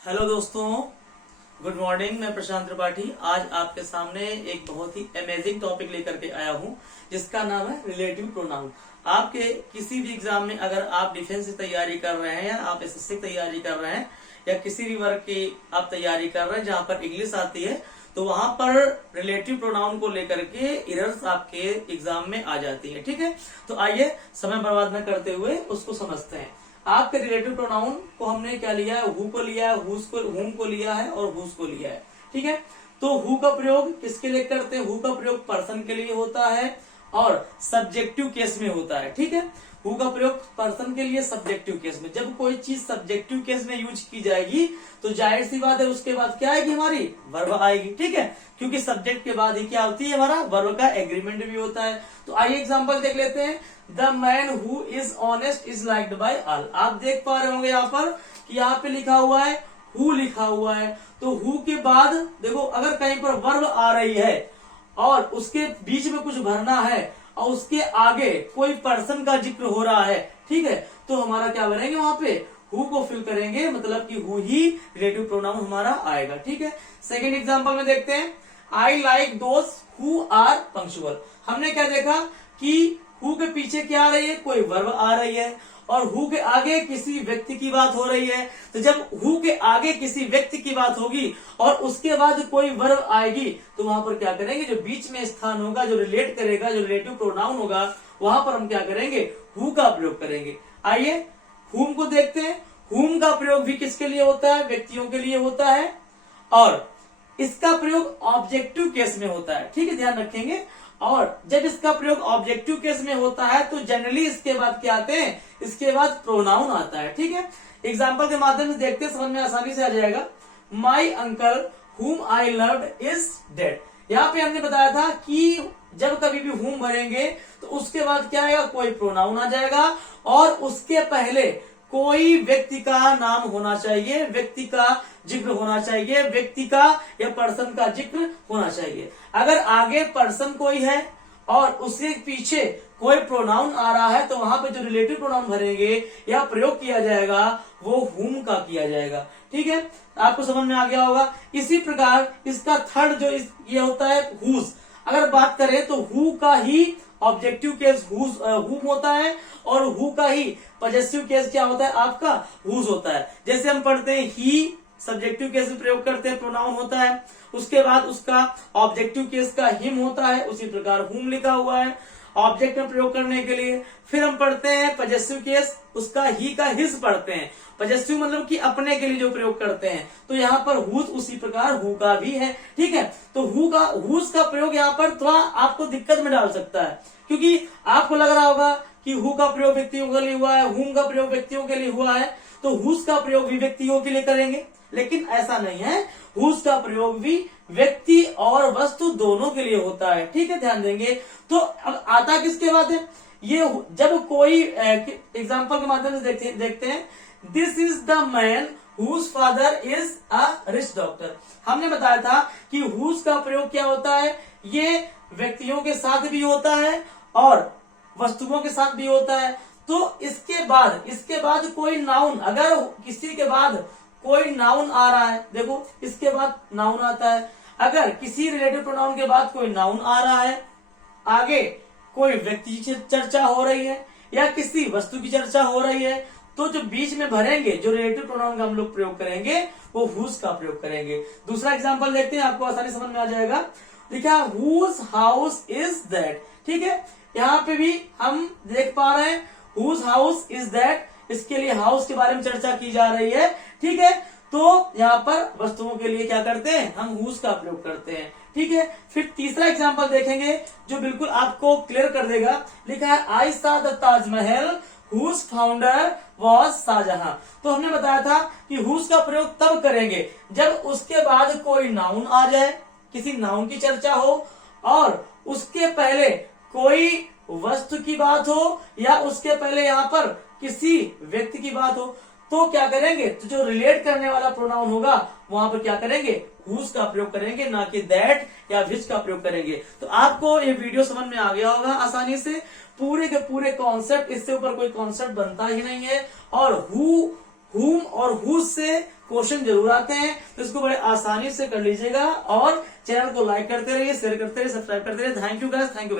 Hello दोस्तों, good morning. मैं प्रशांत त्रिपाठी आज आपके सामने एक बहुत ही अमेजिंग टॉपिक लेकर के आया हूं जिसका नाम है रिलेटिव प्रोनाउन। आपके किसी भी एग्जाम में अगर आप डिफेंस की तैयारी कर रहे हैं या आप एसएससी की तैयारी कर रहे हैं या किसी भी वर्ग की आप तैयारी कर रहे हैं जहां पर इंग्लिश आती है तो वहां पर रिलेटिव प्रोनाउन को लेकर के एरर्स आपके एग्जाम में आ जाती है। ठीक है, तो आइए समय बर्बाद न करते हुए उसको समझते हैं। आपके रिलेटिव प्रोनाउन को हमने क्या लिया है, हु को लिया है, हुम को लिया है और हुज को लिया है। ठीक है, तो हु का प्रयोग किसके लिए करते हैं? हु का प्रयोग पर्सन के लिए होता है और सब्जेक्टिव केस में होता है। ठीक है, हु का प्रयोग पर्सन के लिए सब्जेक्टिव केस में। जब कोई चीज सब्जेक्टिव केस में यूज की जाएगी तो जाहिर सी बात है उसके बाद क्या आएगी, हमारी वर्ब आएगी। ठीक है, क्योंकि सब्जेक्ट के बाद ही क्या होती है, हमारा वर्ब का एग्रीमेंट भी होता है। तो आइए एग्जाम्पल देख लेते हैं। The man who is honest is liked by all. आप देख पा रहे होंगे यहाँ पर कि यहाँ पे लिखा हुआ है हु लिखा हुआ है, तो हु के बाद देखो अगर कहीं पर वर्ब आ रही है और उसके बीच में कुछ भरना है और उसके आगे कोई पर्सन का जिक्र हो रहा है, ठीक है, तो हमारा क्या करेंगे, वहां पे हु को फिल करेंगे, मतलब कि हु ही रिलेटिव प्रोनाउन हमारा आएगा। ठीक है, सेकेंड एग्जाम्पल में देखते हैं। I like those who are punctual. हमने क्या देखा कि हु के पीछे क्या आ रही है, कोई वर्ब आ रही है और हु के आगे किसी व्यक्ति की बात हो रही है। तो जब हु के आगे किसी व्यक्ति की बात होगी और उसके बाद कोई वर्ब आएगी तो वहां पर क्या करेंगे, जो बीच में स्थान होगा, जो रिलेट करेगा, जो रिलेटिव प्रोनाउन होगा, वहां पर हम क्या करेंगे, हु का प्रयोग करेंगे। आइए हुम को देखते हैं। हुम का प्रयोग भी किसके लिए होता है, व्यक्तियों के लिए होता है और इसका प्रयोग ऑब्जेक्टिव केस में होता है। ठीक है, ध्यान रखेंगे। और जब इसका प्रयोग ऑब्जेक्टिव केस में होता है तो जनरली इसके बाद क्या आते हैं, इसके बाद प्रोनाउन आता है। ठीक है, एग्जाम्पल के माध्यम से देखते हैं, समझ में आसानी से आ जाएगा। माई अंकल हुम आई लव्ड इज डेड। यहाँ पे हमने बताया था कि जब कभी भी हुम भरेंगे तो उसके बाद क्या आएगा, कोई प्रोनाउन आ जाएगा और उसके पहले कोई व्यक्ति का नाम होना चाहिए, व्यक्ति का जिक्र होना चाहिए, व्यक्ति का या पर्सन का जिक्र होना चाहिए। अगर आगे पर्सन कोई है और उसके पीछे कोई प्रोनाउन आ रहा है तो वहां पे जो रिलेटिव प्रोनाउन भरेंगे या प्रयोग किया जाएगा वो हुम का किया जाएगा। ठीक है, आपको समझ में आ गया होगा। इसी प्रकार इसका थर्ड जो ये होता है हुज। अगर बात करें तो हु का ही ऑब्जेक्टिव केस हुम होता है और हु का ही पॉजेसिव केस क्या होता है, आपका हुज होता है। जैसे हम पढ़ते हैं ही सब्जेक्टिव केस में प्रयोग करते हैं, प्रोनाउन होता है, उसके बाद उसका ऑब्जेक्टिव केस का हिम होता है, उसी प्रकार हुम लिखा हुआ है ऑब्जेक्ट में प्रयोग करने के लिए। फिर हम पढ़ते हैं पॉजेसिव केस, उसका ही का हिज पढ़ते हैं। पॉजेसिव मतलब कि अपने के लिए जो प्रयोग करते हैं, तो यहाँ पर हुज उसी प्रकार हु का भी है। ठीक है, तो हुज का प्रयोग यहाँ पर थोड़ा आपको दिक्कत में डाल सकता है, क्योंकि आपको लग रहा होगा कि हु का प्रयोग व्यक्तियों के लिए हुआ है, हुम का प्रयोग व्यक्तियों के लिए हुआ है, तो हुज का प्रयोग भी व्यक्तियों के लिए करेंगे, लेकिन ऐसा नहीं है। हुज का प्रयोग भी व्यक्ति और वस्तु दोनों के लिए होता है। ठीक है, ध्यान देंगे। तो अब आता किसके बाद है, ये जब कोई एग्जाम्पल के माध्यम से देखते हैं। This is the man whose father is a rich doctor. हमने बताया था कि हुज का प्रयोग क्या होता है, ये व्यक्तियों के साथ भी होता है और वस्तुओं के साथ भी होता है। तो इसके बाद कोई नाउन, अगर किसी के बाद कोई नाउन आ रहा है, देखो इसके बाद नाउन आता है। अगर किसी रिलेटिव प्रोनाउन के बाद कोई नाउन आ रहा है, आगे कोई व्यक्ति की चर्चा हो रही है या किसी वस्तु की चर्चा हो रही है, तो जो बीच में भरेंगे, जो रिलेटिव प्रोनाउन का हम लोग प्रयोग करेंगे वो हुज का प्रयोग करेंगे। दूसरा एग्जाम्पल देखते हैं, आपको आसानी समझ में आ जाएगा। लिखा हुज हाउस इज दैट। ठीक है, यहाँ पे भी हम देख पा रहे हैं हुज हाउस इज दैट, इसके लिए हाउस के बारे में चर्चा की जा रही है। ठीक है, तो यहाँ पर वस्तुओं के लिए क्या करते हैं, हम हुज का प्रयोग करते हैं। ठीक है, फिर तीसरा एग्जाम्पल देखेंगे जो बिल्कुल आपको क्लियर कर देगा। लिखा है I saw the Taj Mahal whose founder was Shah Jahan. तो हमने बताया था कि हुज का प्रयोग तब करेंगे जब उसके बाद कोई नाउन आ जाए, किसी नाउन की चर्चा हो और उसके पहले कोई वस्तु की बात हो या उसके पहले यहाँ पर किसी व्यक्ति की बात हो, तो क्या करेंगे, तो जो रिलेट करने वाला प्रोनाउन होगा वहां पर क्या करेंगे, हुज का प्रयोग करेंगे, ना कि दैट या विच का प्रयोग करेंगे। तो आपको ये वीडियो समझ में आ गया होगा आसानी से। पूरे के पूरे कॉन्सेप्ट, इससे ऊपर कोई कॉन्सेप्ट बनता ही नहीं है। और हु हुम और हुज से क्वेश्चन जरूर आते हैं, तो इसको बड़े आसानी से कर लीजिएगा। और चैनल को लाइक करते रहिए, शेयर करते रहिए, सब्सक्राइब करते रहिए। Thank you guys, thank you.